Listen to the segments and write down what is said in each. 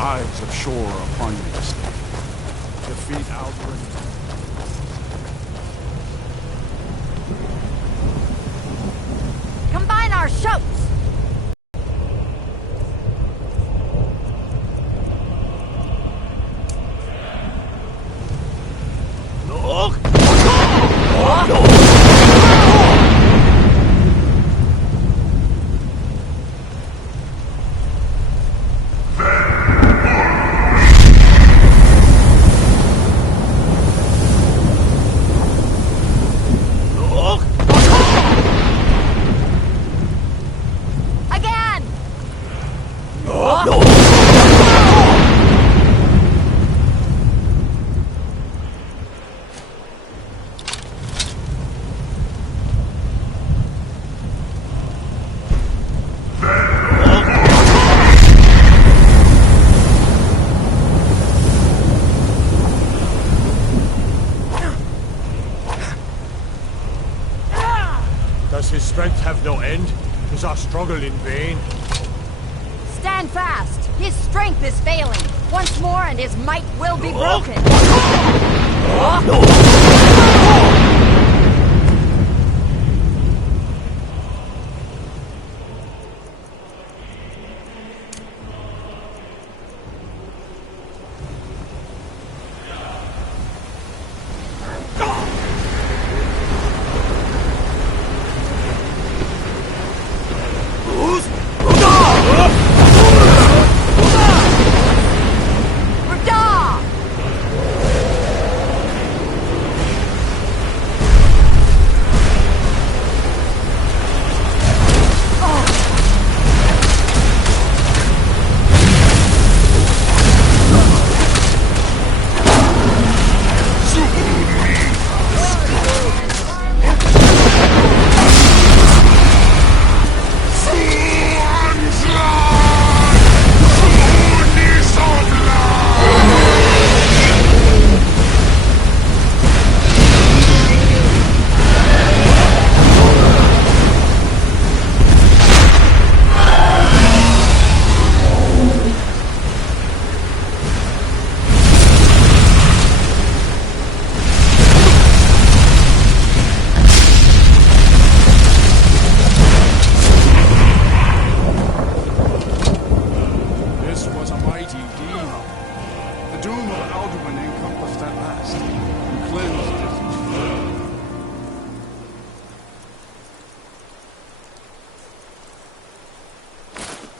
eyes of shore are upon you this day. Defeat Alduin. Combine our shouts! Does his strength have no end? Does our struggle in vain? Stand fast! His strength is failing. Once more and his might will be broken.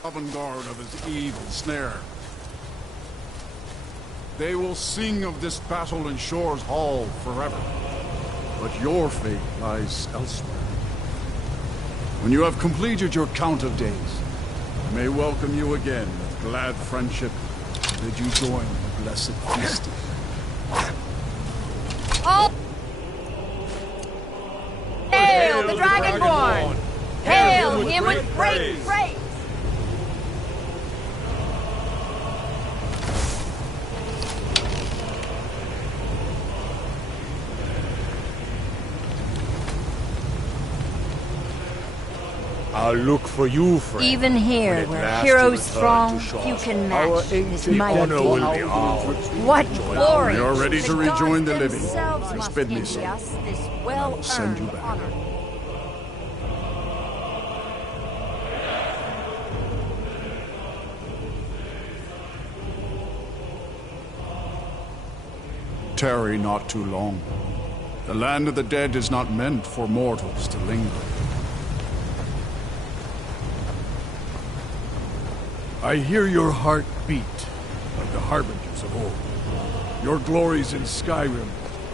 Avant-garde of his evil snare. They will sing of this battle in Shore's Hall forever. But your fate lies elsewhere. When you have completed your count of days, I may welcome you again with glad friendship. Did you join the blessed feasting? Oh! Hail the Dragonborn! Hail him with great praise! I'll look for you, friend. Even here, where heroes throng, few can match this mighty honor will be deed. ours. What glory! When you're ready to rejoin the living, themselves just must bid me envy so. us this I'll send you well-earned back. honor. Tarry not too long. The land of the dead is not meant for mortals to linger. I hear your heart beat like the harbingers of old. Your glories in Skyrim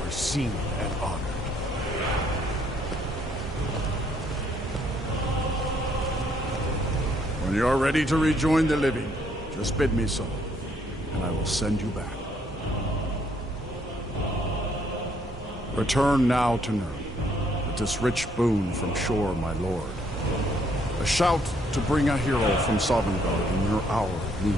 are seen and honored. When you are ready to rejoin the living, just bid me so, and I will send you back. Return now to Nurn, with this rich boon from Shore, my lord. A shout to bring a hero from Sovngarde in your hour of need.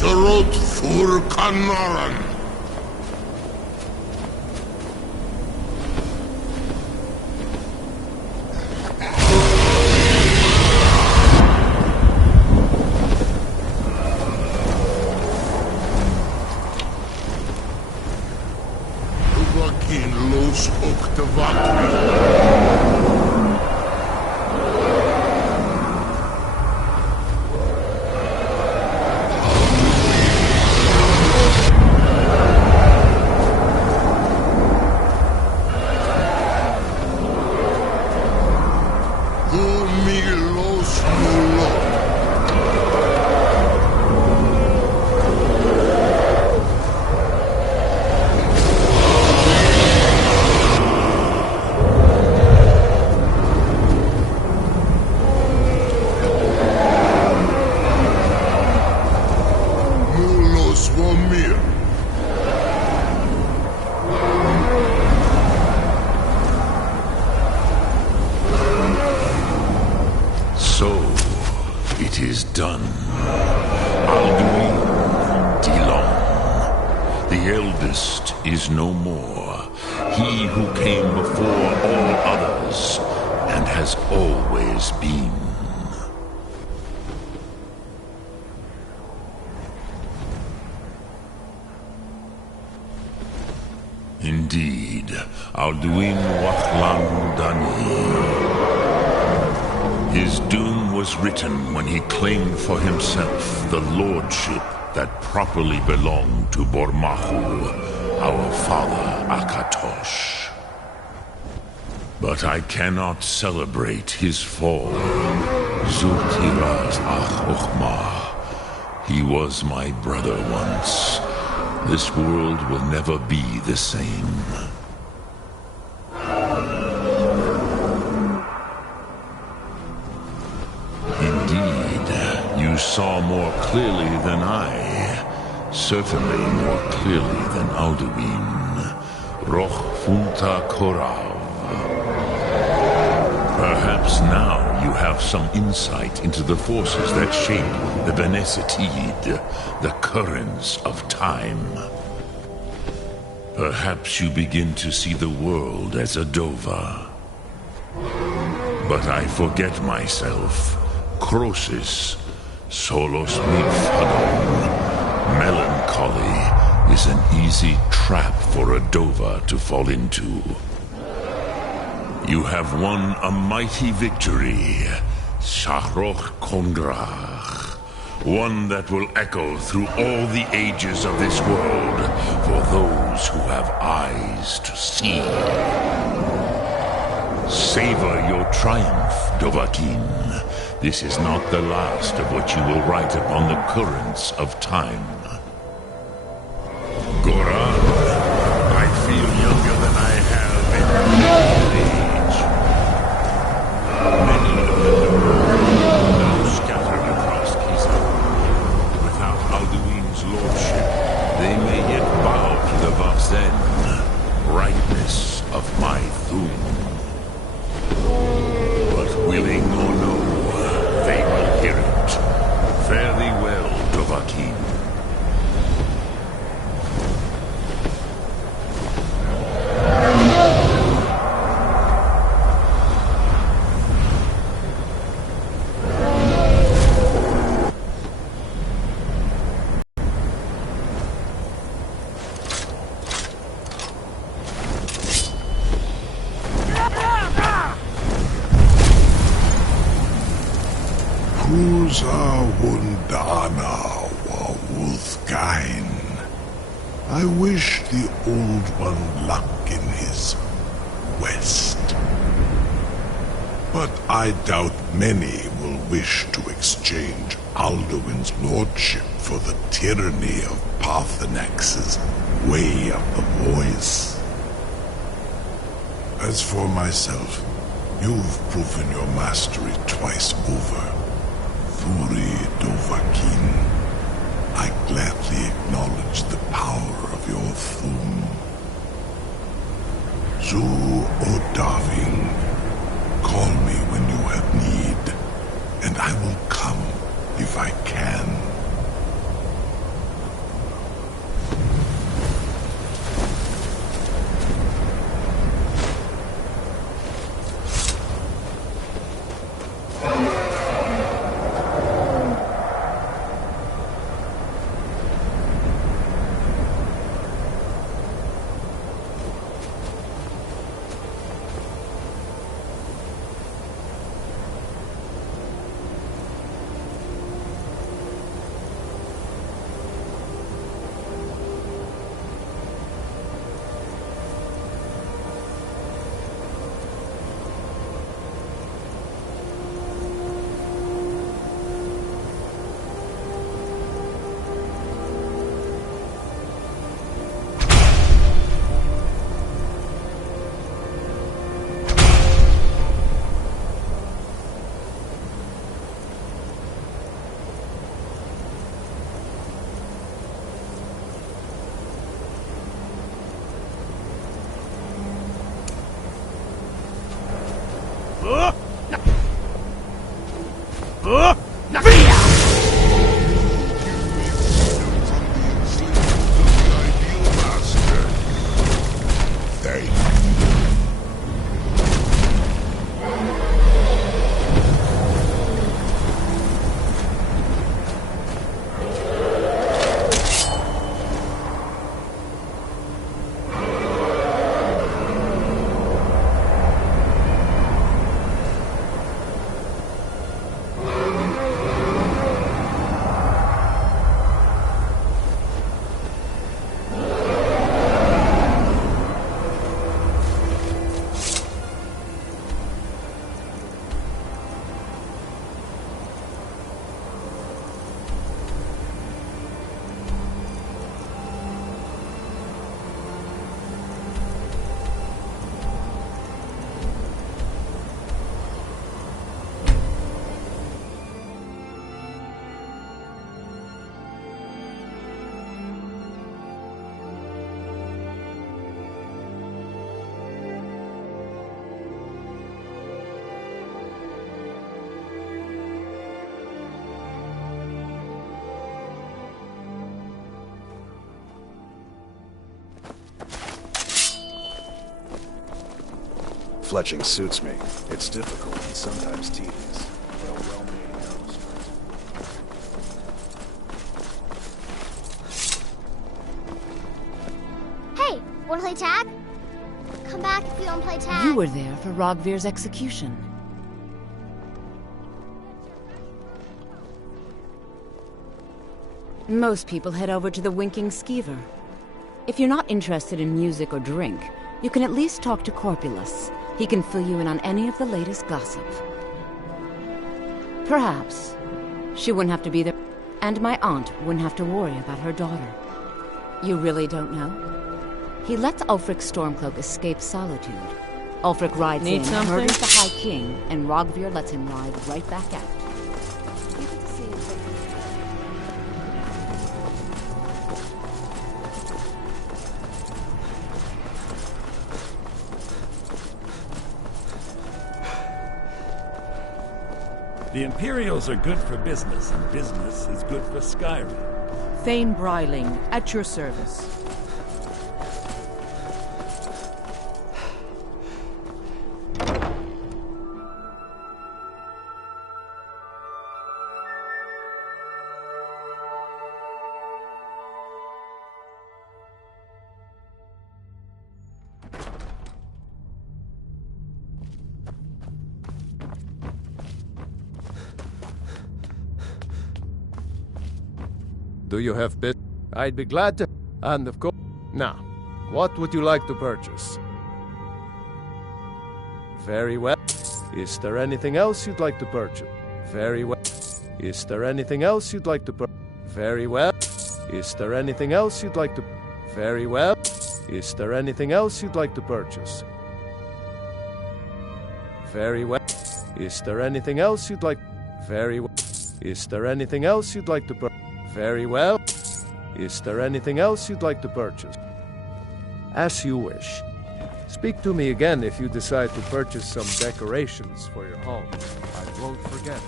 Sorot fur kanaran. Vakin los oktavakri. So, it is done. Alduin Dilon, the eldest, is no more. He who came before all others, and has always been. Indeed, Alduin Wachlan Dani. His doom was written when he claimed for himself the lordship that properly belonged to Bormahu, our father Akatosh. But I cannot celebrate his fall. Zultiraz Ach-Okhmah. He was my brother once. This world will never be the same. You saw more clearly than I. Certainly more clearly than Alduin. Roch Funta Korav. Perhaps now you have some insight into the forces that shape the Benesetid, the currents of time. Perhaps you begin to see the world as a Dova. But I forget myself. Crosis. Solos Milfadon. Melancholy is an easy trap for a Dova to fall into. You have won a mighty victory, Shahroch Kongrach. One that will echo through all the ages of this world for those who have eyes to see. Savor your triumph, Dovahkiin. This is not the last of what you will write upon the currents of time. Goran, I feel younger than I have in age. Many of the now scattered across Kizan. Without Alduin's lordship, they may yet bow to the Vazen, brightness of my Thum. But willing or no, they will hear it. Fare thee well, Dovahkiin. Wundana wa Wolfgain. I wish the Old One luck in his quest. But I doubt many will wish to exchange Alduin's lordship for the tyranny of Paarthurnax's way of the voice. As for myself, you've proven your mastery twice over. Thuri Dovahkiin, I gladly acknowledge the power of your Thum. Zu Odaving, call me when you have need, and I will come if I can. fletching suits me. It's difficult and sometimes tedious, but a well-made arrow strikes. Hey, wanna play tag? Come back if you don't play tag. You were there for Rogvir's execution. Most people head over to the Winking Skeever. If you're not interested in music or drink, you can at least talk to Corpulus. He can fill you in on any of the latest gossip. Perhaps she wouldn't have to be there, and my aunt wouldn't have to worry about her daughter. You really don't know? He lets Ulfric Stormcloak escape solitude. Ulfric rides in, murders the High King, and Rogvir lets him ride right back out. The Imperials are good for business, and business is good for Skyrim. Thane Bryling, at your service. Do you have bit? I'd be glad to. And of course. Now, what would you like to purchase? Very well. Is there anything else you'd like to purchase? Very well. Is there anything else you'd like to purchase? Very well. Is there anything else you'd like to? Very well. Is there anything else you'd like to purchase? Very well. Is there anything else you'd like? Very well. Is there anything else you'd like to purchase? Very well. Is there anything else you'd like to purchase? As you wish. Speak to me again if you decide to purchase some decorations for your home. I won't forget.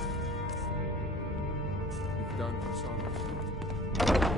You've done so much.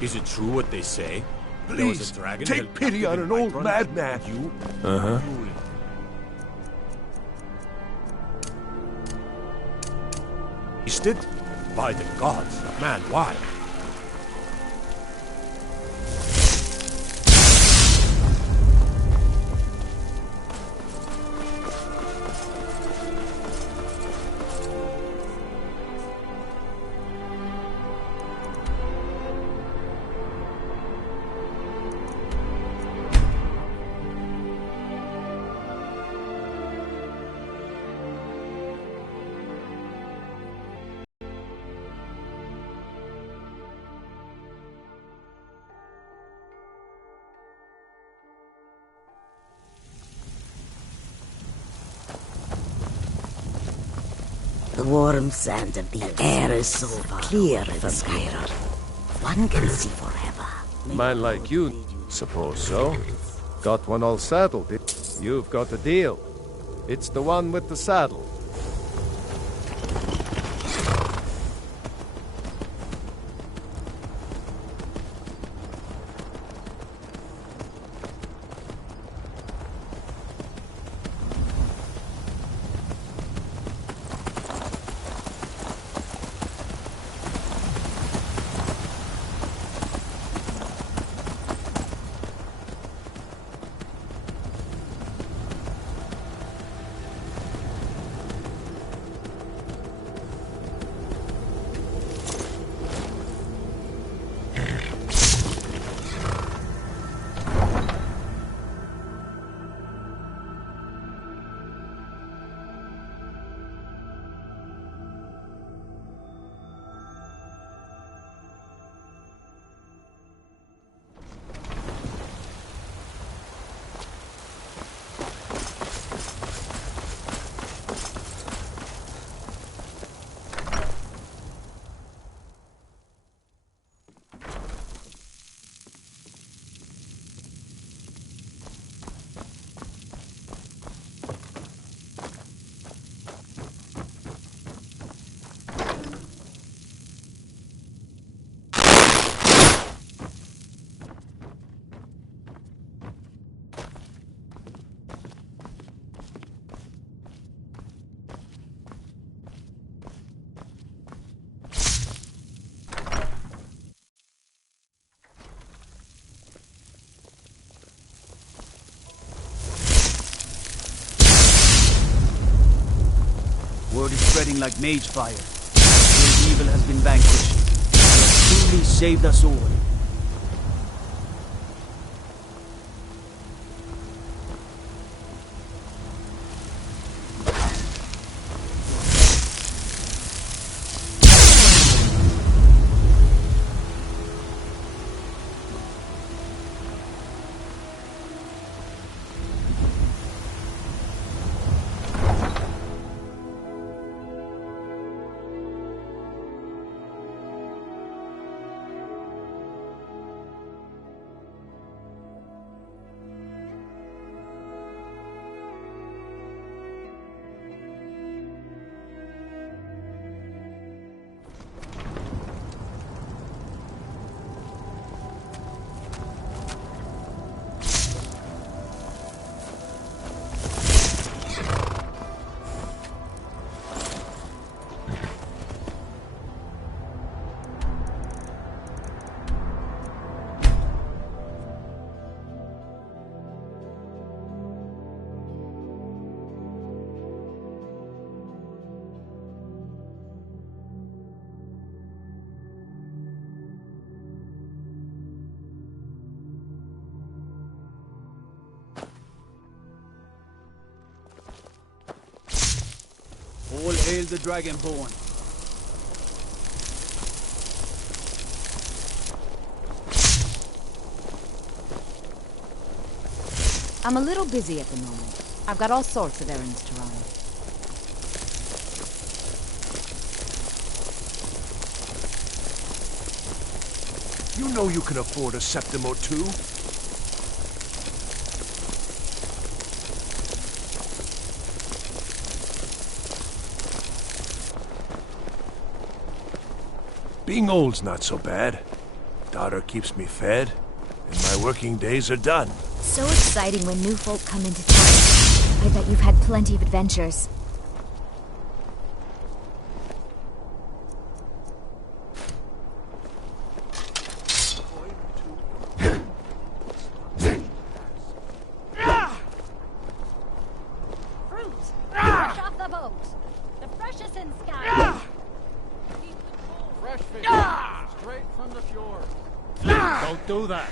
Is it true what they say? Please, take pity on an old madman. You? Uh-huh. Wasted? By the gods, man, why? The warm sand of the air is so clear from Skyrim. One can see forever. Man like you, suppose so. Got one all saddled. You've got a deal. It's the one with the saddle. Word is spreading like mage fire. Great evil has been vanquished. He has truly saved us all. All hail the Dragonborn. I'm a little busy at the moment. I've got all sorts of errands to run. You know you can afford a septim or two. Being old's not so bad. Daughter keeps me fed, and my working days are done. So exciting when new folk come into town. I bet you've had plenty of adventures. Fruit! Fresh off the boat! The freshest in Skyrim! Fresh fish, straight from the fjord. Don't do that.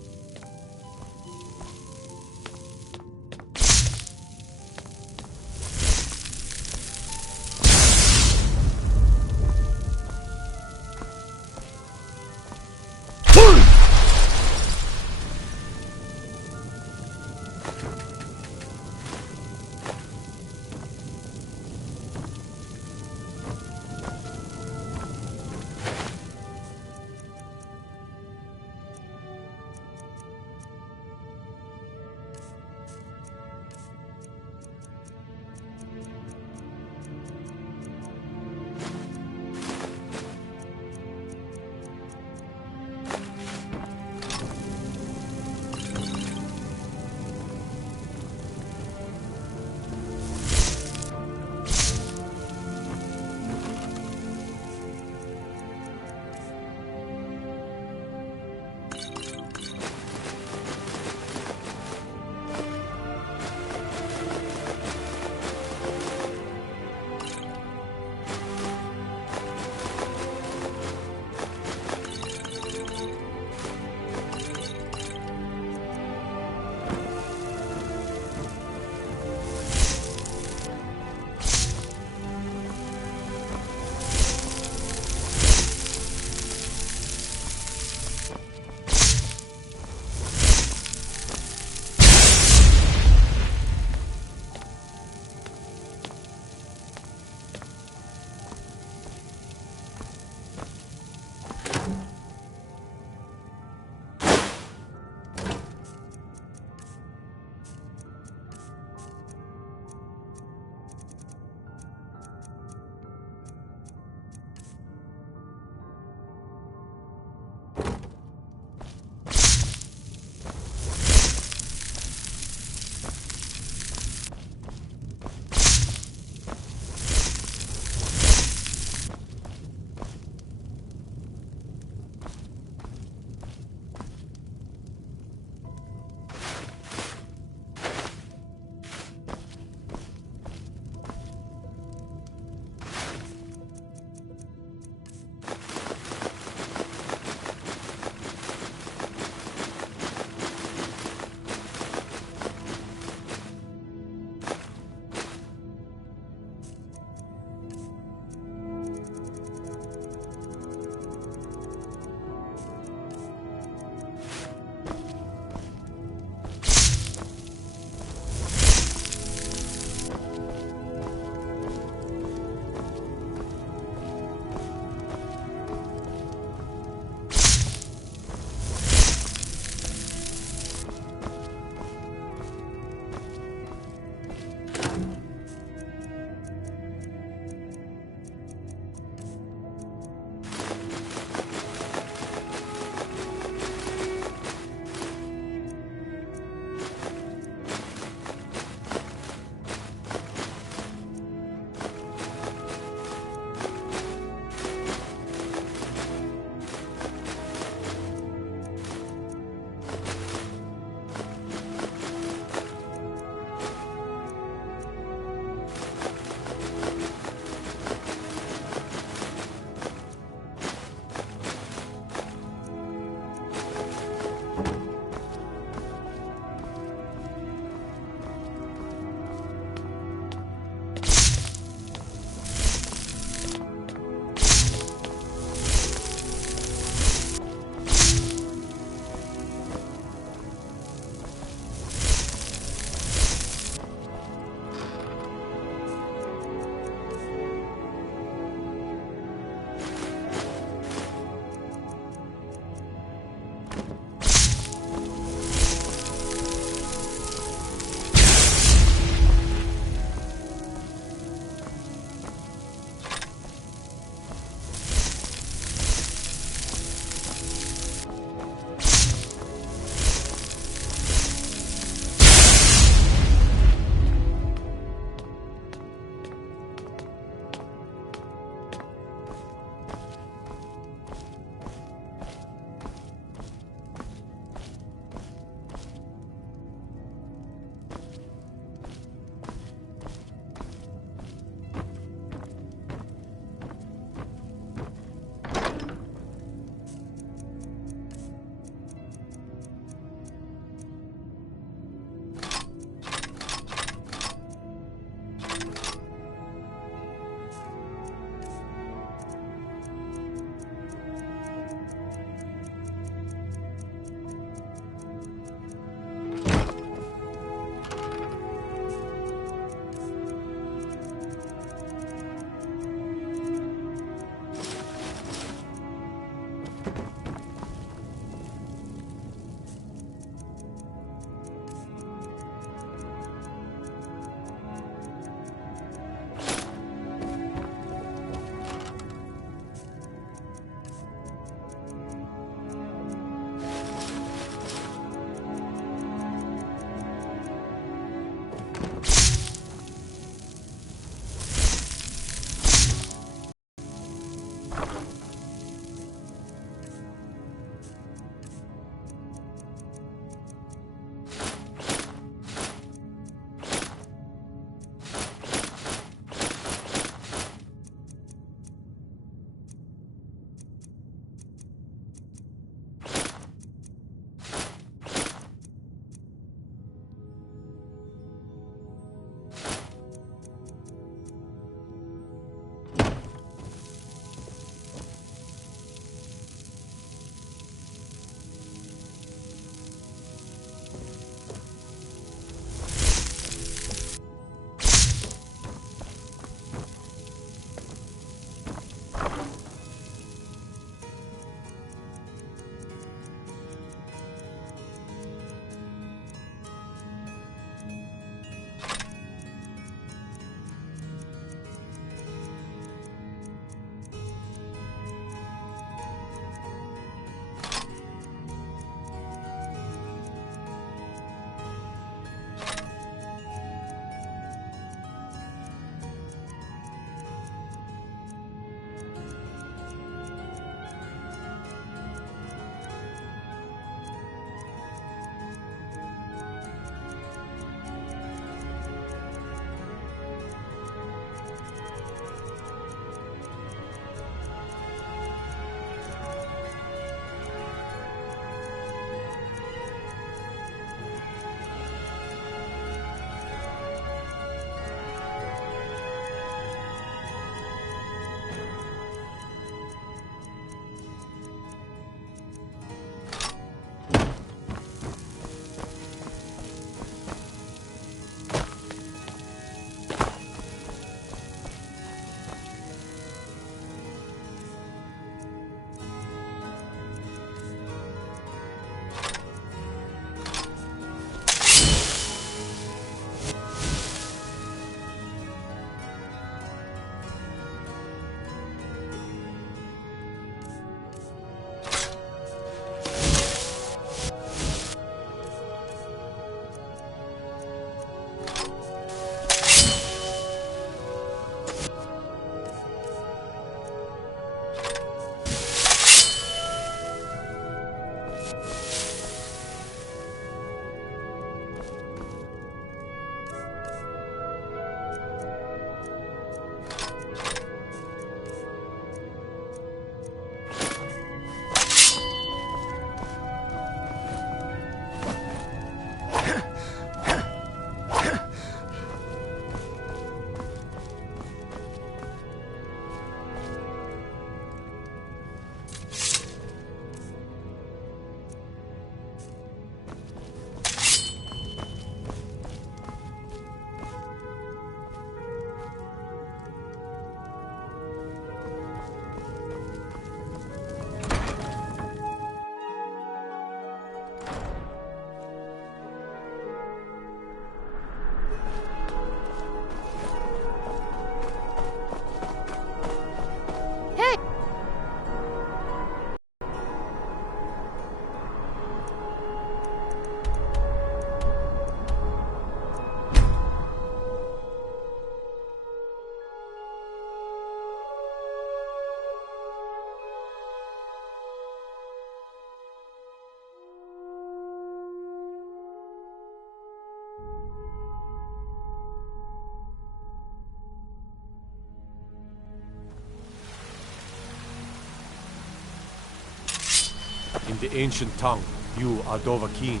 In the ancient tongue, you are Dovahkiin,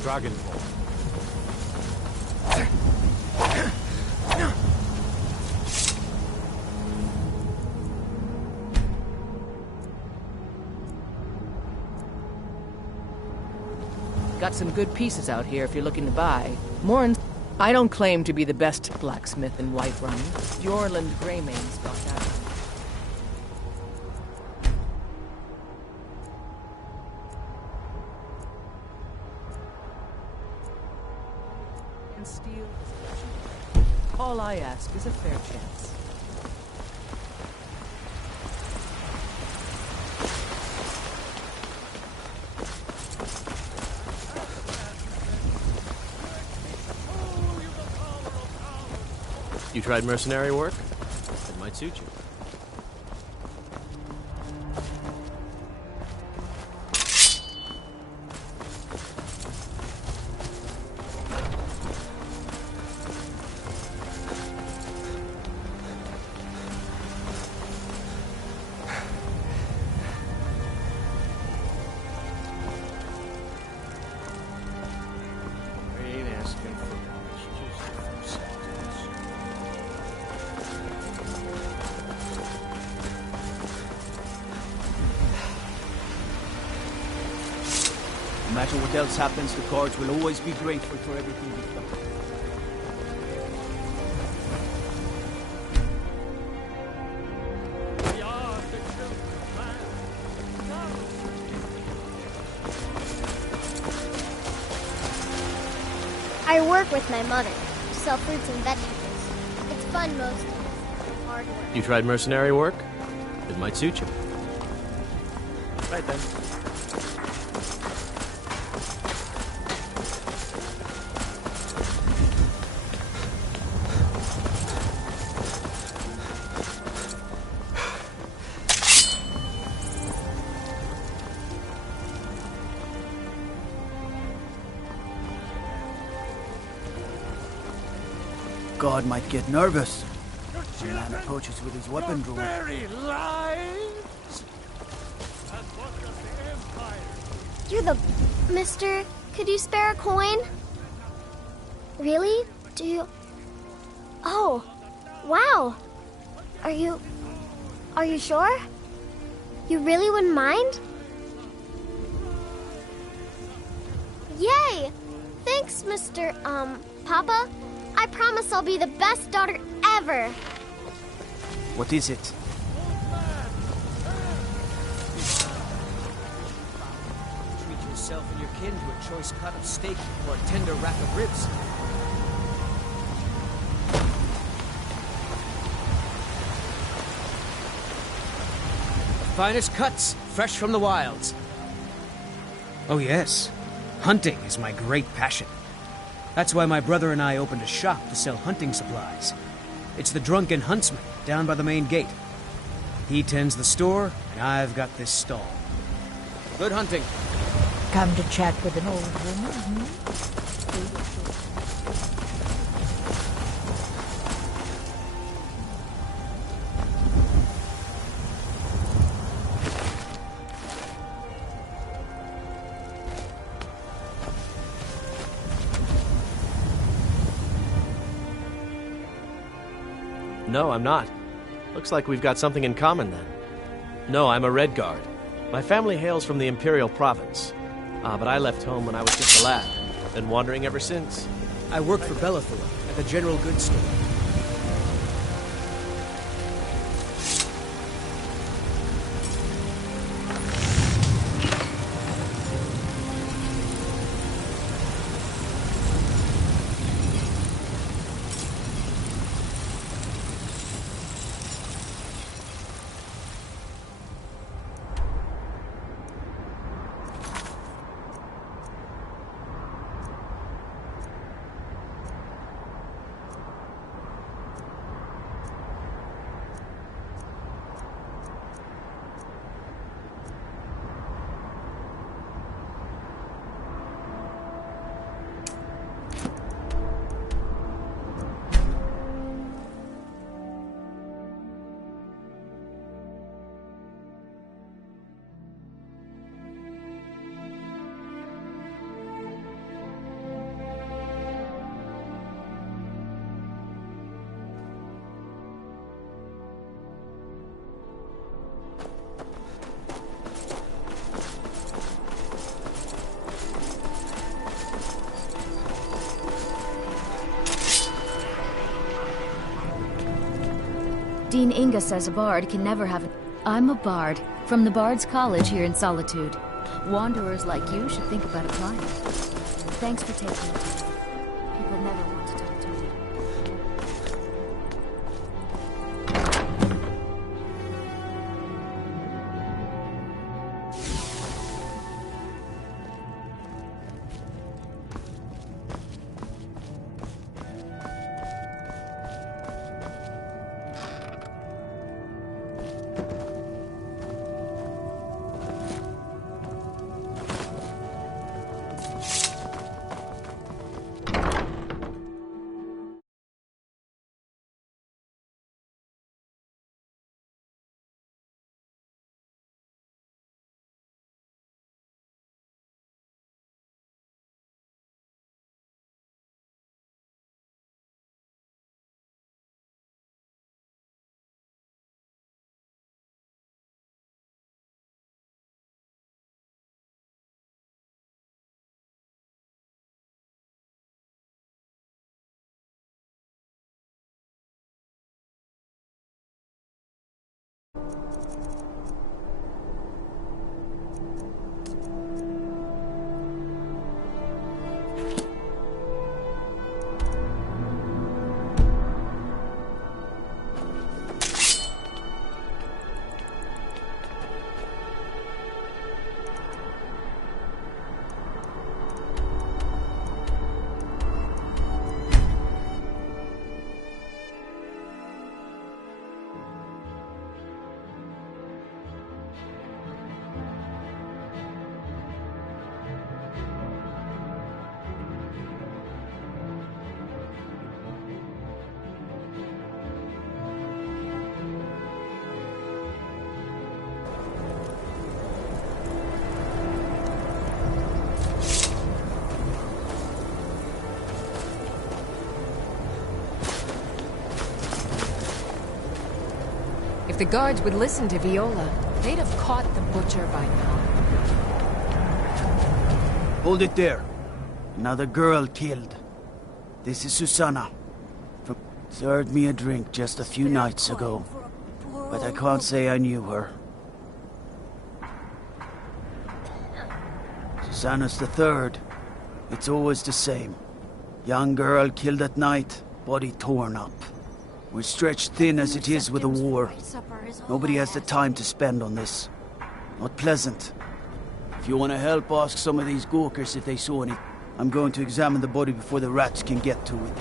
dragonborn. Got some good pieces out here if you're looking to buy. I don't claim to be the best blacksmith in Whiterun. Jorland Greymane's got that. And steel is legendary. All I ask is a fair chance. You tried mercenary work? It might suit you. No matter what else happens, the Guards will always be grateful for everything you've done. I work with my mother, sell fruits and vegetables. It's fun most of it. Hard work. You tried mercenary work? It might suit you. Right then. God might get nervous. When a man approaches with his weapon drawn. Very lives. And what does the Empire? You're the... Mister, could you spare a coin? Really? Do you... Oh, wow. Are you sure? You really wouldn't mind? Yay! Thanks, Mr. Papa. I promise I'll be the best daughter ever. What is it? Treat yourself and your kin to a choice cut of steak or a tender rack of ribs. The finest cuts, fresh from the wilds. Oh yes, hunting is my great passion. That's why my brother and I opened a shop to sell hunting supplies. It's the Drunken Huntsman down by the main gate. He tends the store, and I've got this stall. Good hunting. Come to chat with an old woman, No, I'm not. Looks like we've got something in common then. No, I'm a Red Guard. My family hails from the Imperial Province. But I left home when I was just a lad. Been wandering ever since. I work for Bellathor at the General Goods Store. Queen Inga says a bard can never have... I'm a bard, from the Bard's College here in Solitude. Wanderers like you should think about applying. Thanks for taking the time. People never want to talk to me. If the guards would listen to Viola, they'd have caught the butcher by now. Hold it there. Another girl killed. This is Susanna. Served me a drink just a few nights ago, but I can't say I knew her. Susanna's the third. It's always the same. Young girl killed at night, body torn up. We're stretched thin as it is with the war. Nobody has the time to spend on this. Not pleasant. If you want to help, ask some of these Gawkers if they saw any. I'm going to examine the body before the rats can get to it.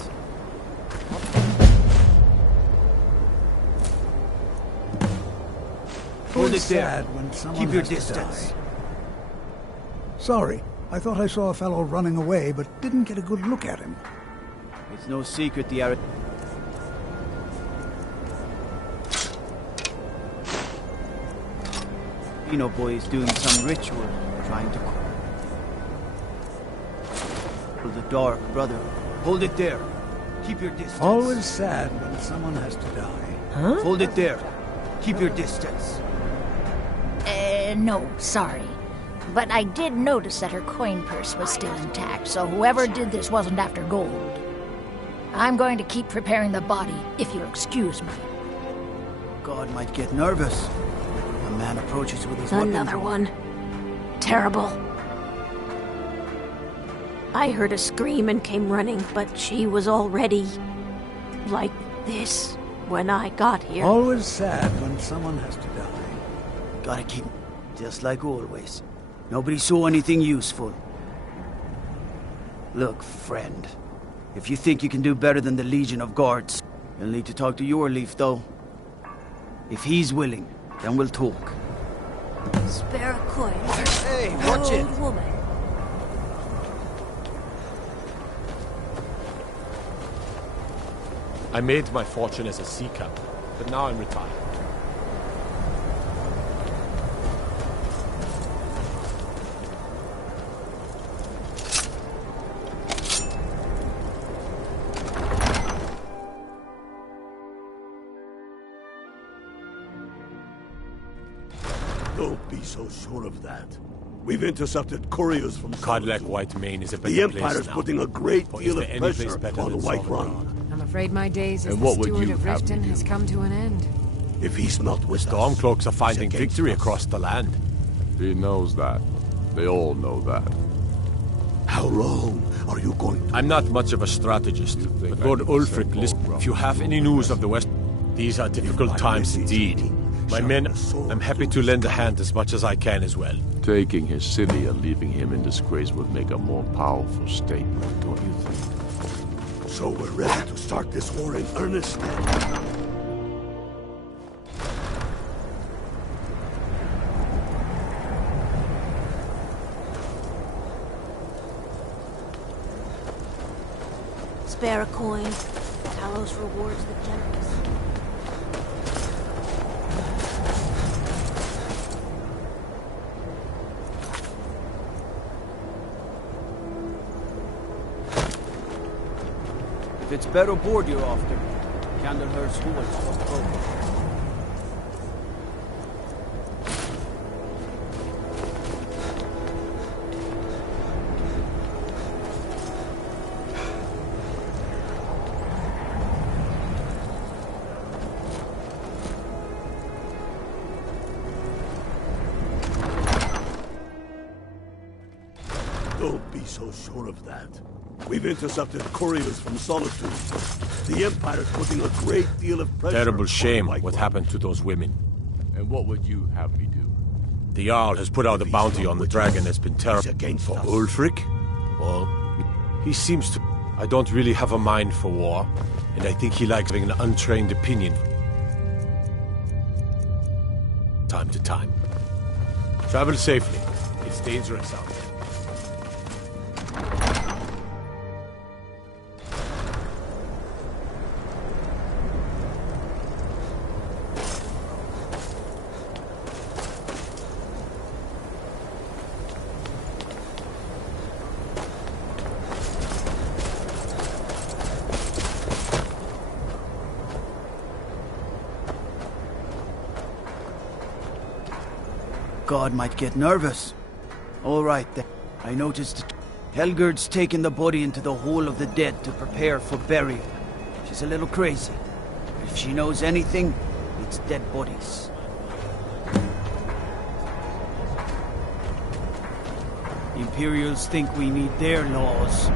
Hold it there. Keep your distance. Sorry, I thought I saw a fellow running away, but didn't get a good look at him. It's no secret the Arab... boy is doing some ritual, trying to... the Dark Brother. Hold it there. Keep your distance. Always sad when someone has to die. Huh? Hold it there. Keep your distance. No, sorry. But I did notice that her coin purse was still intact, so whoever did this wasn't after gold. I'm going to keep preparing the body, if you'll excuse me. God might get nervous. A man approaches with his weapon. Another one. Terrible. I heard a scream and came running, but she was already... like this when I got here. Always sad when someone has to die. Gotta keep... just like always. Nobody saw anything useful. Look, friend. If you think you can do better than the Legion of Guards, you'll need to talk to your Leaf, though. If he's willing, then we'll talk. Spare a coin. Hey, watch it! Woman. I made my fortune as a sea captain, but now I'm retired. Don't be so sure of that. We've intercepted couriers from Cadillac White Mane is a better The place Empire's now. putting a great Or is deal there of any place pressure better on the than White Solomon? Run. I'm afraid my days as And the what would steward you of have me Riften do? has come to an end. If he's not with us, Stormcloaks are finding he's against victory us. across the land. He knows that. They all know that. How long are you going to... I'm not much of a strategist, but Lord Ulfric, listen, if you have any news of the West... These are difficult times indeed. My men, I'm happy to lend a hand as much as I can as well. Taking his city and leaving him in disgrace would make a more powerful statement, don't you think? So we're ready to start this war in earnest then? Spare a coin. Talos rewards the generous. If it's better board you're after, Candlehurst Hoods for both. Don't be so sure of that. We've intercepted couriers from Solitude. The Empire's putting a great deal of pressure... Terrible shame what happened to those women. And what would you have me do? The Jarl has put out a bounty on the dragon that's been terrible. For Ulfric? Well, he seems to... I don't really have a mind for war, and I think he likes having an untrained opinion. Time to time. Travel safely. It's dangerous out there. God might get nervous. All right then. I noticed Helgerd's taken the body into the Hall of the Dead to prepare for burial. She's a little crazy. If she knows anything, it's dead bodies. The Imperials think we need their laws.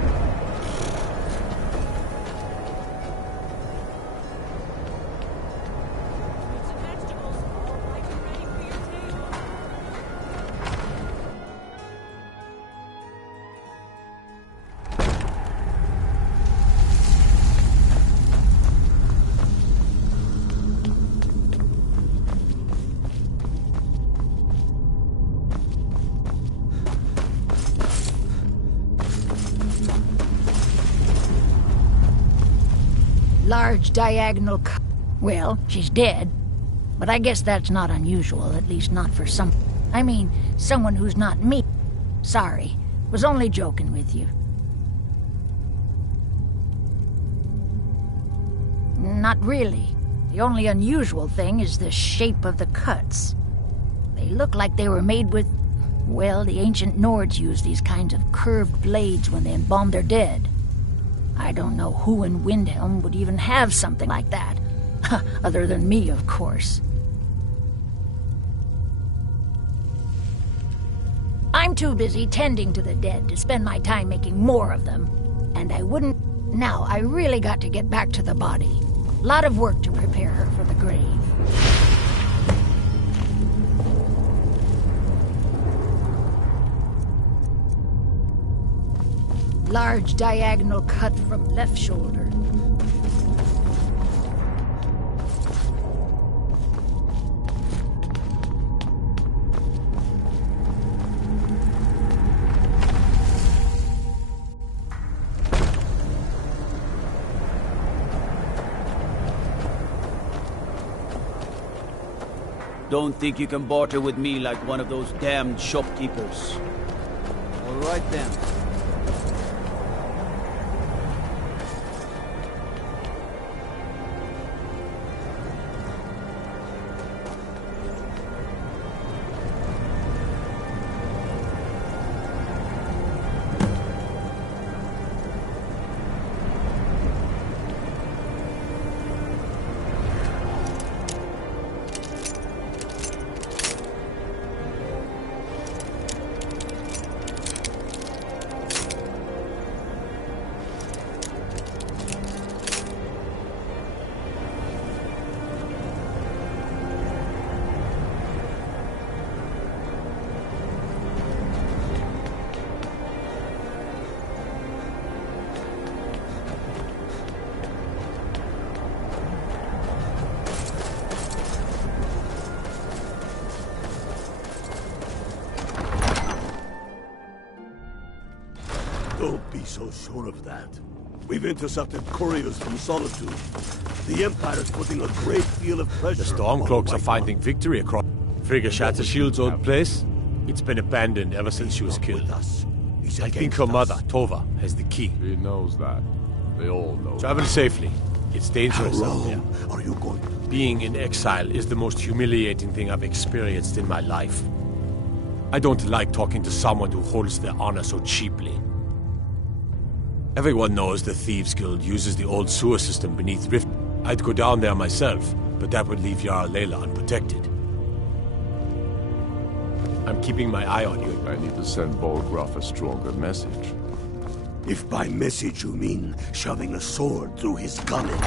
Large diagonal Well, she's dead. But I guess that's not unusual, at least not for some... I mean, someone who's not me. Sorry. Was only joking with you. Not really. The only unusual thing is the shape of the cuts. They look like they were made with... Well, the ancient Nords used these kinds of curved blades when they embalmed their dead. I don't know who in Windhelm would even have something like that. Other than me, of course. I'm too busy tending to the dead to spend my time making more of them. And I wouldn't... Now, I really got to get back to the body. Lot of work to prepare her for the grave. Large diagonal cut from left shoulder. Don't think you can barter with me like one of those damned shopkeepers. All right then. Don't be so sure of that. We've intercepted couriers from Solitude. The Empire's putting a great deal of pressure. The Stormcloaks are finding victory across Frigga Shattershield's old place. It's been abandoned ever since she was killed. I think her mother, Tova, has the key. He knows that. They all know. Travel safely. It's dangerous How out there. long are you going to... Being in exile is the most humiliating thing I've experienced in my life. I don't like talking to someone who holds their honor so cheaply. Everyone knows the Thieves Guild uses the old sewer system beneath Rift. I'd go down there myself, but that would leave Jarl Layla unprotected. I'm keeping my eye on you. I need to send Bolgraf a stronger message. If by message you mean shoving a sword through his gullet.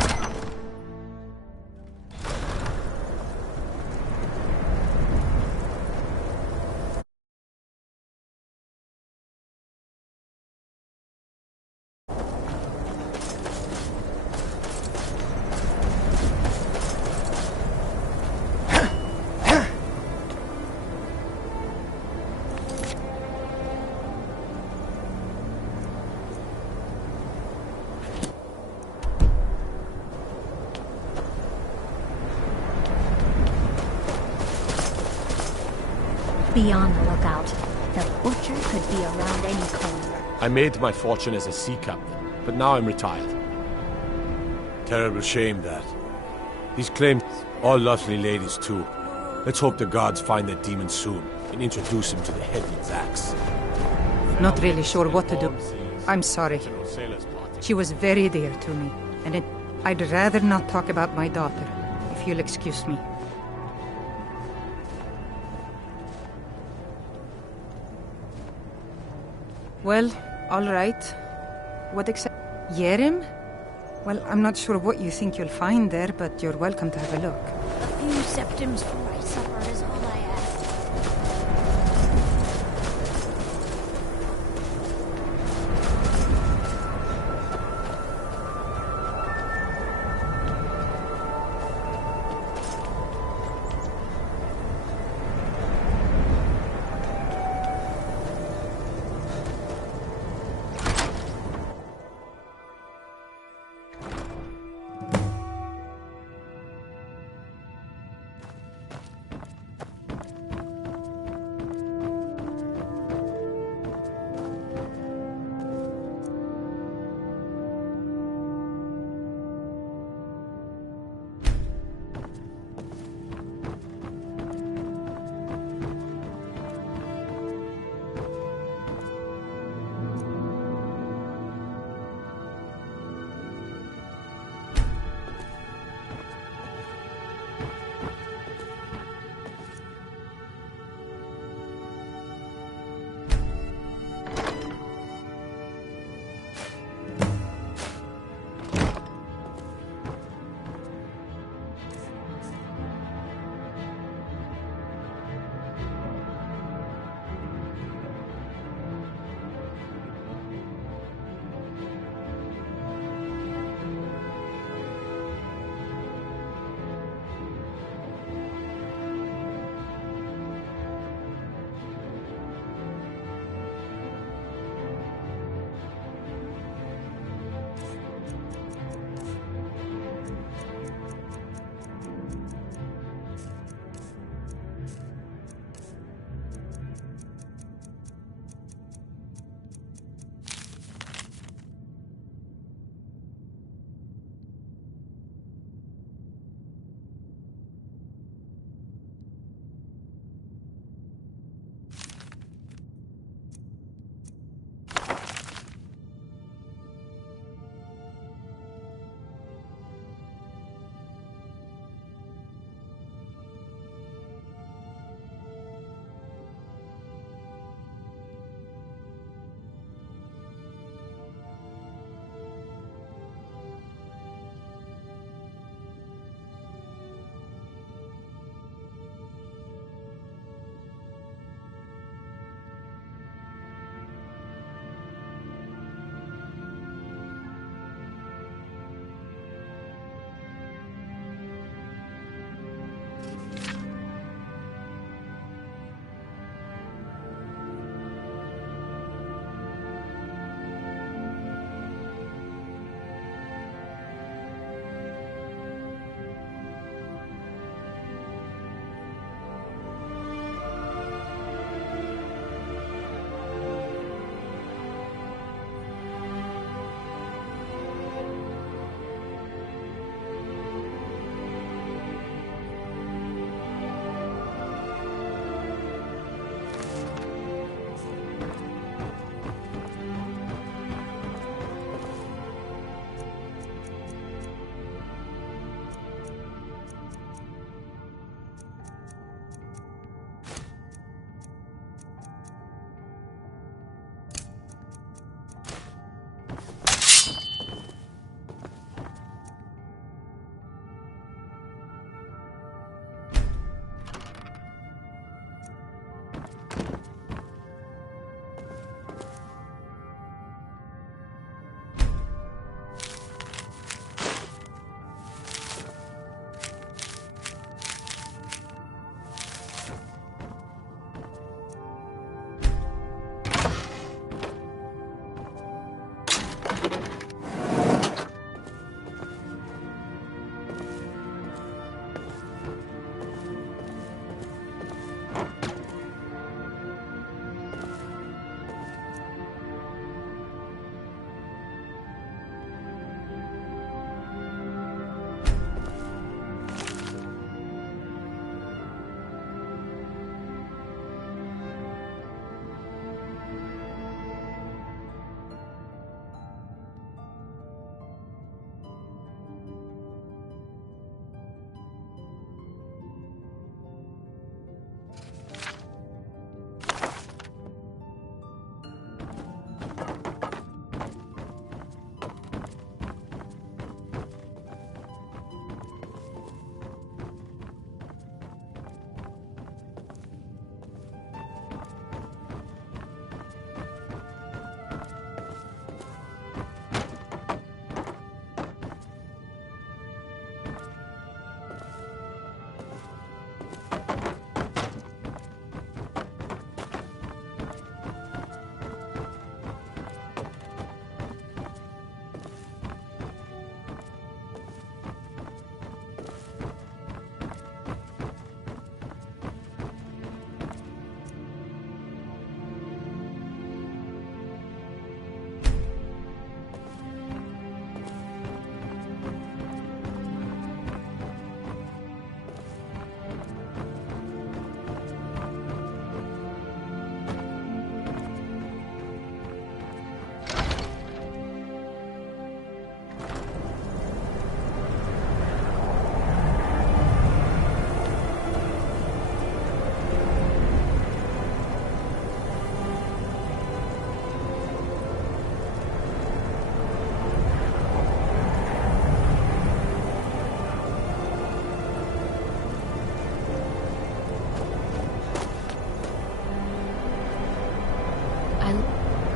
Be on the lookout. The butcher could be around any corner. I made my fortune as a sea captain, but now I'm retired. Terrible shame that. These claims, all lovely ladies too. Let's hope the guards find that demon soon and introduce him to the headman's axe. Not really sure what to do. I'm sorry. She was very dear to me, and I'd rather not talk about my daughter, if you'll excuse me. Well, all right. What exactly? Yerim? Well, I'm not sure what you think you'll find there, but you're welcome to have a look. A few septims for my supper is all I ask.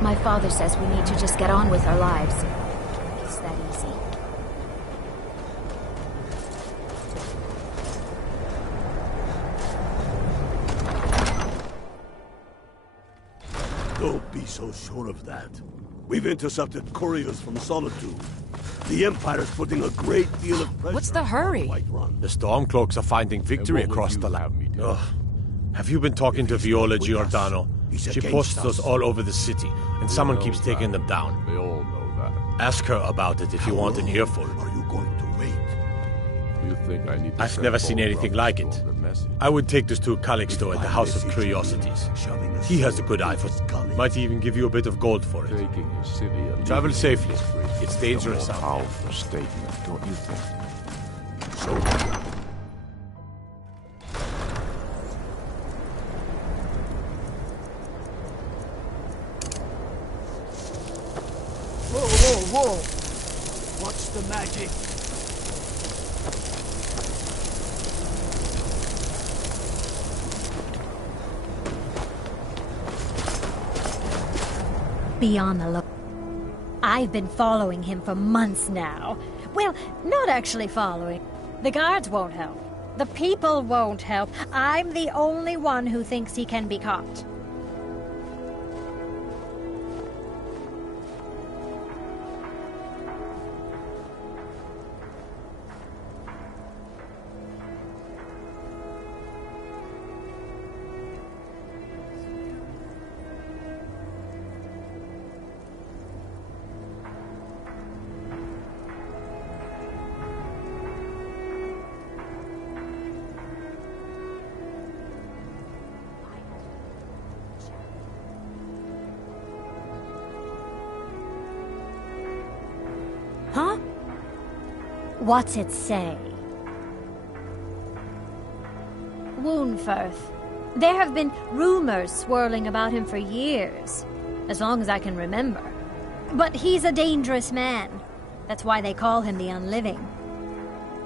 My father says we need to just get on with our lives. It's that easy. Don't be so sure of that. We've intercepted couriers from Solitude. The Empire's putting a great deal of pressure. What's the hurry? The Stormcloaks are finding victory across the land. Ugh. Have you been talking to Viola Giordano? She posts those all over the city, and someone keeps taking them down. They all know that. Ask her about it if you want an earful. Are you going to wait? You think I need to I've never seen anything like it. I would take this to Calixto at the House of Curiosities. He has a good eye for it. Might even give you a bit of gold for it. Taking your city and Travel safely. It's dangerous a out powerful statement, don't you think? So... Whoa! What's the magic? Be on the look. I've been following him for months now. Well, not actually following. The guards won't help. The people won't help. I'm the only one who thinks he can be caught. Huh? What's it say? Woundfirth. There have been rumors swirling about him for years, as long as I can remember. But he's a dangerous man. That's why they call him the Unliving.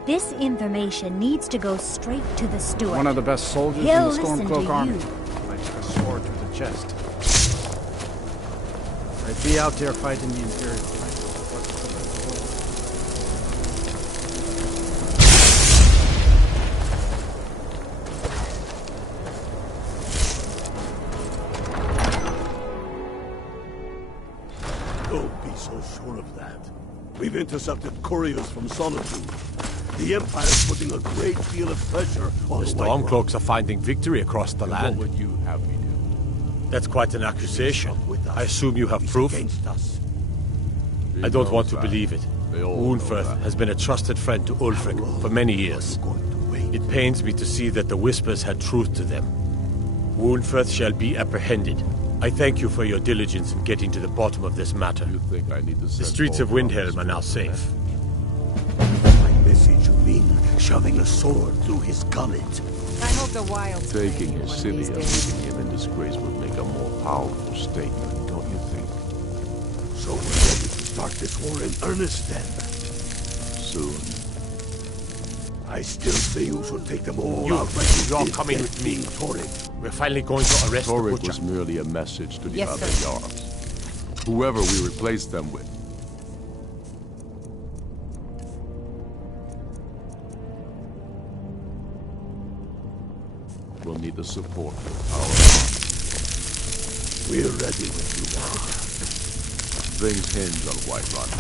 This information needs to go straight to the steward. One of the best soldiers He'll in the listen Stormcloak to army. you. I took a sword through the chest. I'd be out there fighting the Imperial. Don't be so sure of that. We've intercepted couriers from Solitude. The Empire's putting a great deal of pressure on The Stormcloaks are finding victory across the land. What would you have me do? That's quite an accusation. I assume you have proof? us. I don't want to believe it. Woundfirth has been a trusted friend to Ulfric for many years. It pains me to see that the Whispers had truth to them. Woundfirth shall be apprehended. I thank you for your diligence in getting to the bottom of this matter. You think I need to The streets of Windhelm are now safe. By message you mean shoving a sword through his gullet. I hope the wilds Taking his one of city these and days. leaving him in disgrace would make a more powerful statement, don't you think? So we're ready to start this war in earnest then. Soon. I still say you should take them all You- out like you're did coming that with me. being Torrid. We're finally going to arrest the Torrid butcher. was merely a message to the Yes, other sir. Yarls. Whoever we replace them with. We'll need the support of our army. We're ready when you are. Things hinge on Whiterun.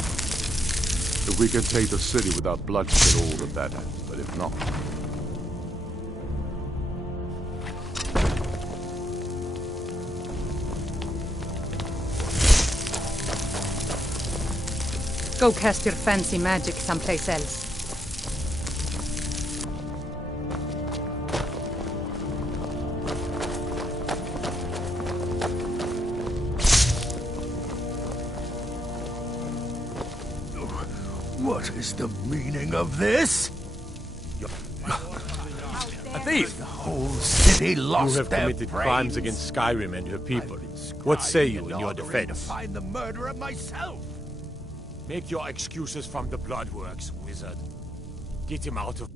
If we can take the city without bloodshed, all the better. But if not, Go cast your fancy magic someplace else. What is the meaning of this? A thief! The whole city lost You have their committed crimes brains. against Skyrim and her people. What say you in your defense? Find the murderer myself. Make your excuses from the Bloodworks, wizard. Get him out of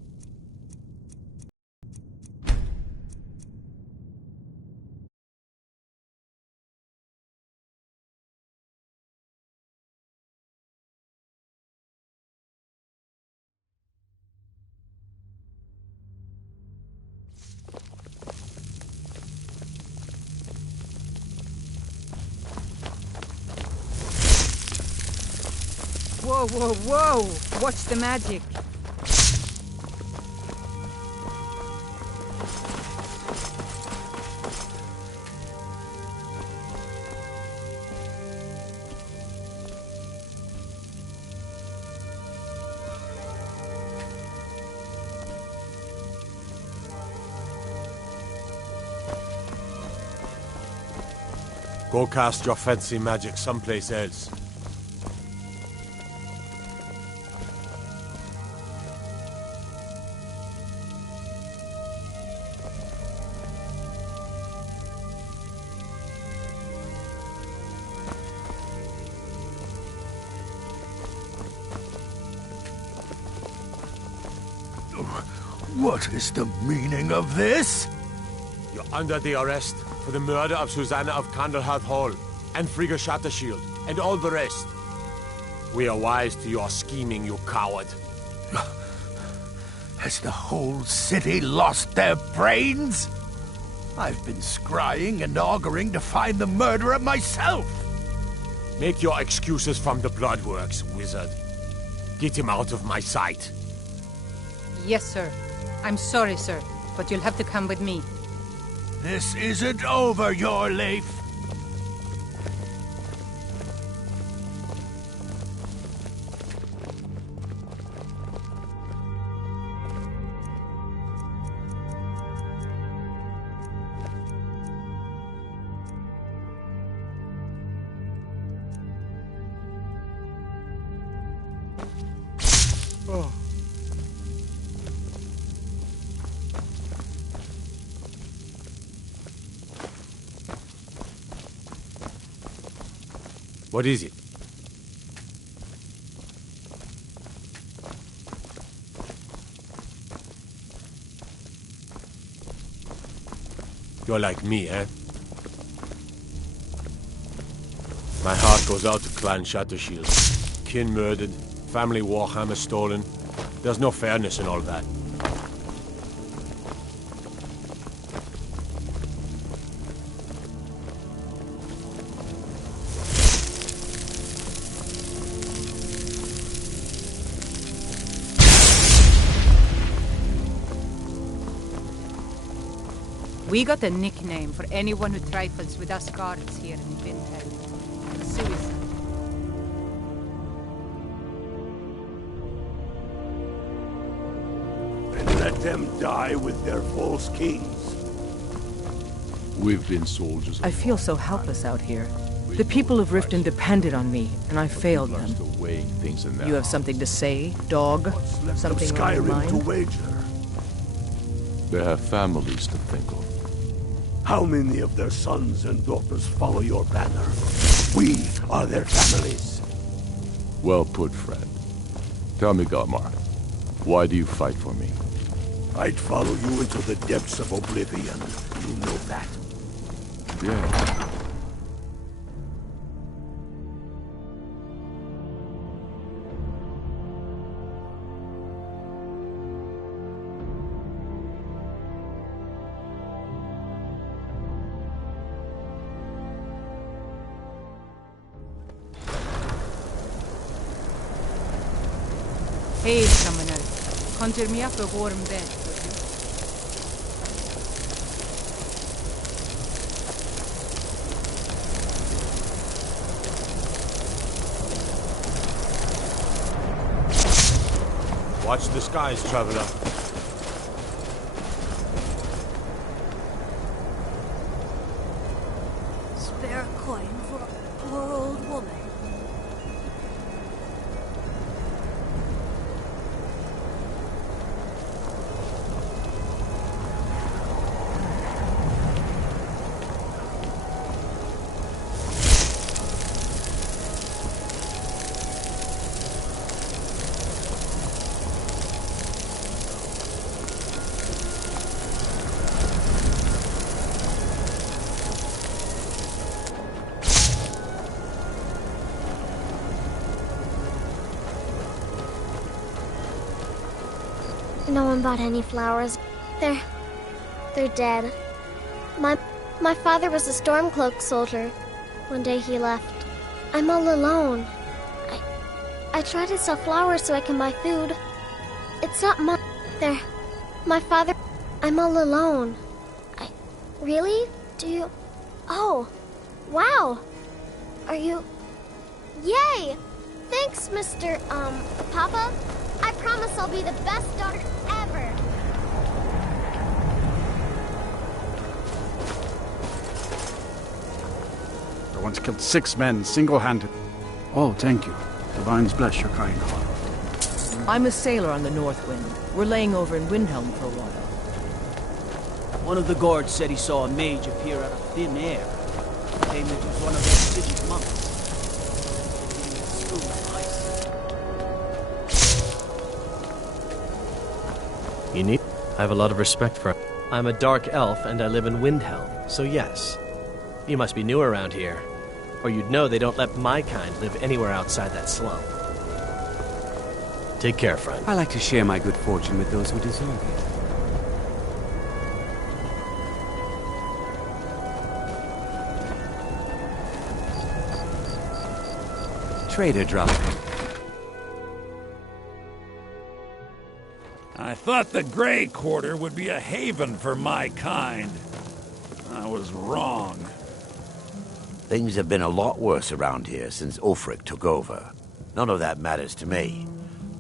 Whoa, whoa, whoa! Watch the magic. Go cast your fancy magic someplace else. What is the meaning of this? You're under the arrest for the murder of Susanna of Candlehearth Hall, and Frigga Shattershield, and all the rest. We are wise to your scheming, you coward. Has the whole city lost their brains? I've been scrying and auguring to find the murderer myself. Make your excuses from the bloodworks, wizard. Get him out of my sight. Yes, sir. I'm sorry, sir, but you'll have to come with me. This isn't over, your Leif. Oh. What is it? You're like me, eh? My heart goes out to Clan Shattershield. Kin murdered, family warhammer stolen. There's no fairness in all that. We got a nickname for anyone who trifles with us guards here in Vintel. Suicide. And let them die with their false kings. We've been soldiers. I feel so helpless out here. The people of Riften depended on me, and I failed them. You have something to say, dog? Something on your mind? To wager. They have families to think of. How many of their sons and daughters follow your banner? We are their families. Well put, friend. Tell me, Galmar, why do you fight for me? I'd follow you into the depths of oblivion. You know that. Yeah. Hey, summoner. Conjure me up a warm bed, would you? Watch the skies, traveler. Spare a coin for a poor old woman. No one bought any flowers. They're dead. My father was a Stormcloak soldier. One day he left. I'm all alone. I try to sell flowers so I can buy food. It's not much. My father... I'm all alone. Really? Do you... Oh, wow. Are you... Yay! Thanks, Mr. Papa. I promise I'll be the best daughter ever. I once killed 6 men single-handed. Oh, thank you. Divines bless your kind heart. I'm a sailor on the North Wind. We're laying over in Windhelm for a while. One of the guards said he saw a mage appear out of thin air. Claimed it was one of the city's monks. You need? I have a lot of respect for... I'm a dark elf and I live in Windhelm, so yes. You must be new around here. Or you'd know they don't let my kind live anywhere outside that slum. Take care, friend. I like to share my good fortune with those who deserve it. Trader dropped. I thought the Grey Quarter would be a haven for my kind. I was wrong. Things have been a lot worse around here since Ulfric took over. None of that matters to me.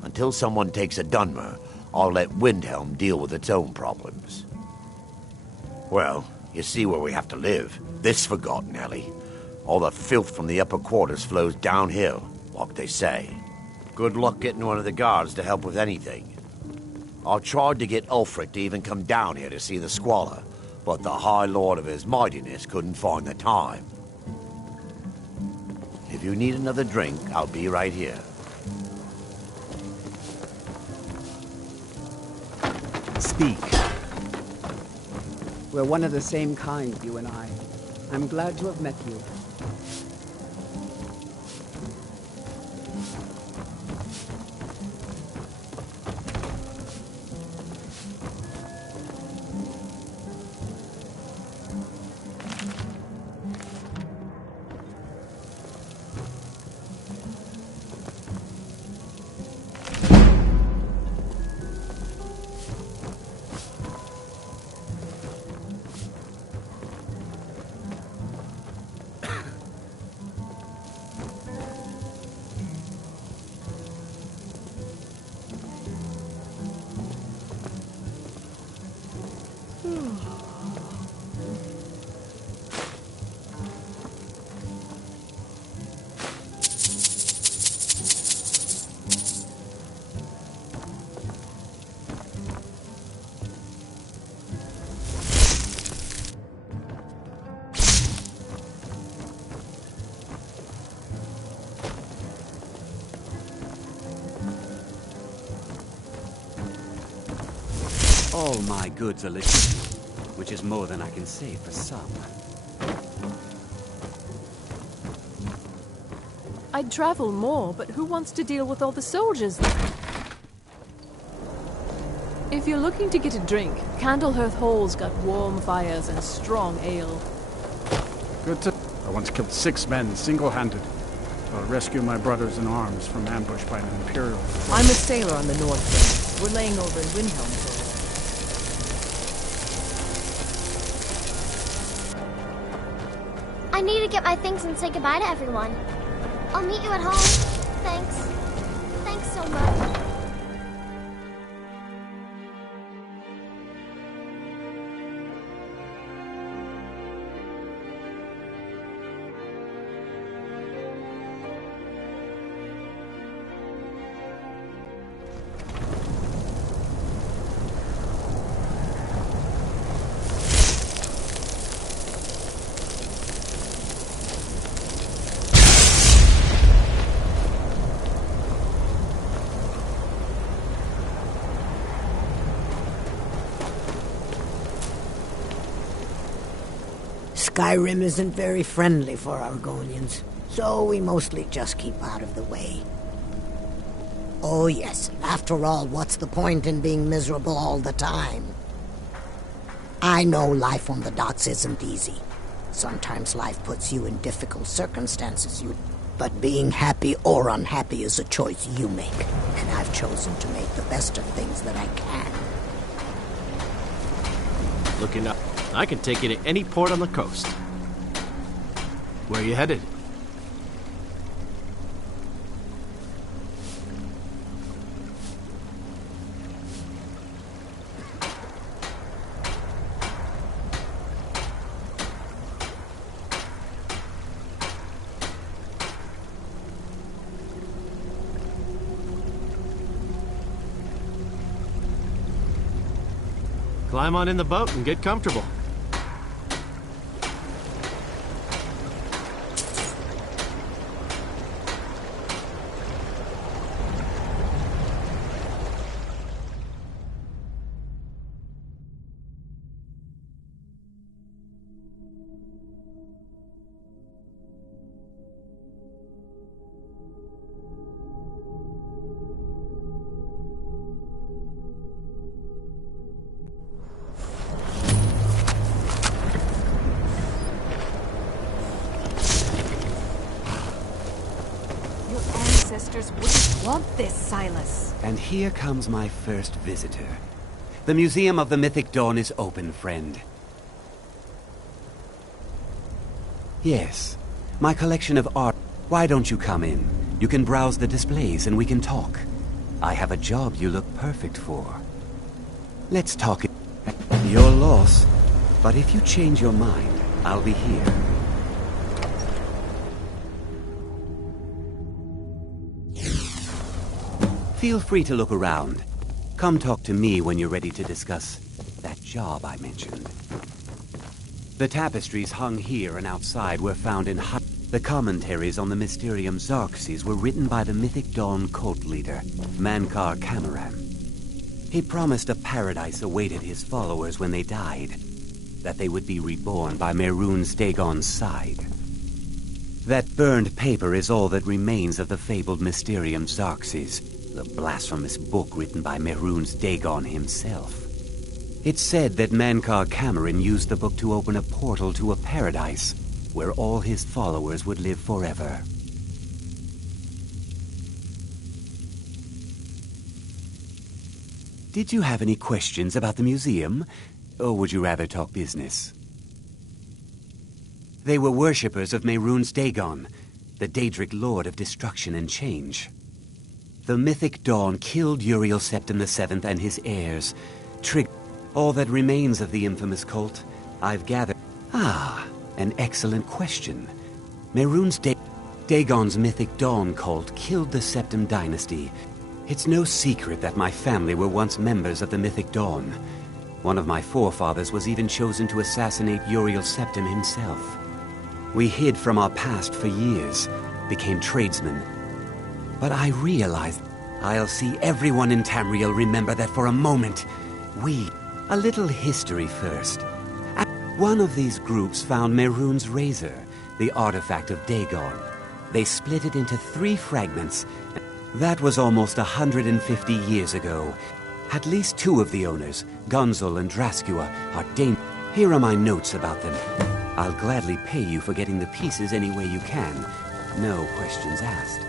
Until someone takes a Dunmer, I'll let Windhelm deal with its own problems. Well, you see where we have to live. This forgotten alley. All the filth from the upper quarters flows downhill, like they say. Good luck getting one of the guards to help with anything. I tried to get Ulfric to even come down here to see the squalor, but the High Lord of his mightiness couldn't find the time. If you need another drink, I'll be right here. Speak. We're one of the same kind, you and I. I'm glad to have met you. All my goods are legitimate, which is more than I can say for some. I'd travel more, but who wants to deal with all the soldiers? If you're looking to get a drink, Candlehearth Hall's got warm fires and strong ale. Good to... I once killed 6 men single-handed. I'll rescue my brothers in arms from ambush by an Imperial. I'm a sailor on the North Wind. We're laying over in Windhelm for a while. I need to get my things and say goodbye to everyone. I'll meet you at home. Thanks. Thanks so much. Skyrim isn't very friendly for Argonians, so we mostly just keep out of the way. Oh yes, after all, what's the point in being miserable all the time? I know life on the docks isn't easy. Sometimes life puts you in difficult circumstances you But being happy or unhappy is a choice you make. And I've chosen to make the best of things that I can. Looking up. I can take you to any port on the coast. Where are you headed? Climb on in the boat and get comfortable. Wouldn't want this, Silas. And here comes my first visitor. The Museum of the Mythic Dawn is open, friend. Yes, my collection of art. Why don't you come in? You can browse the displays and we can talk. I have a job you look perfect for. Let's talk. Your loss. But if you change your mind, I'll be here. Feel free to look around. Come talk to me when you're ready to discuss that job I mentioned. The tapestries hung here and outside were found in the commentaries on the Mysterium Xarxes were written by the Mythic Dawn cult leader, Mankar Camoran. He promised a paradise awaited his followers when they died, that they would be reborn by Mehrunes Dagon's side. That burned paper is all that remains of the fabled Mysterium Xarxes, the blasphemous book written by Mehrunes Dagon himself. It's said that Mankar Camoran used the book to open a portal to a paradise where all his followers would live forever. Did you have any questions about the museum, or would you rather talk business? They were worshippers of Mehrunes Dagon, the Daedric Lord of Destruction and Change. The Mythic Dawn killed Uriel Septim VII and his heirs. All that remains of the infamous cult, I've gathered. Ah, an excellent question. Mehrunes Dagon's Mythic Dawn cult killed the Septim dynasty. It's no secret that my family were once members of the Mythic Dawn. One of my forefathers was even chosen to assassinate Uriel Septim himself. We hid from our past for years, became tradesmen. But I realized I'll see everyone in Tamriel remember that for a moment, a little history first. One of these groups found Mehrunes' razor, the artifact of Dagon. They split it into 3 fragments. That was almost 150 years ago. At least 2 of the owners, Gunzel and Draskua, are dangerous. Here are my notes about them. I'll gladly pay you for getting the pieces any way you can. No questions asked.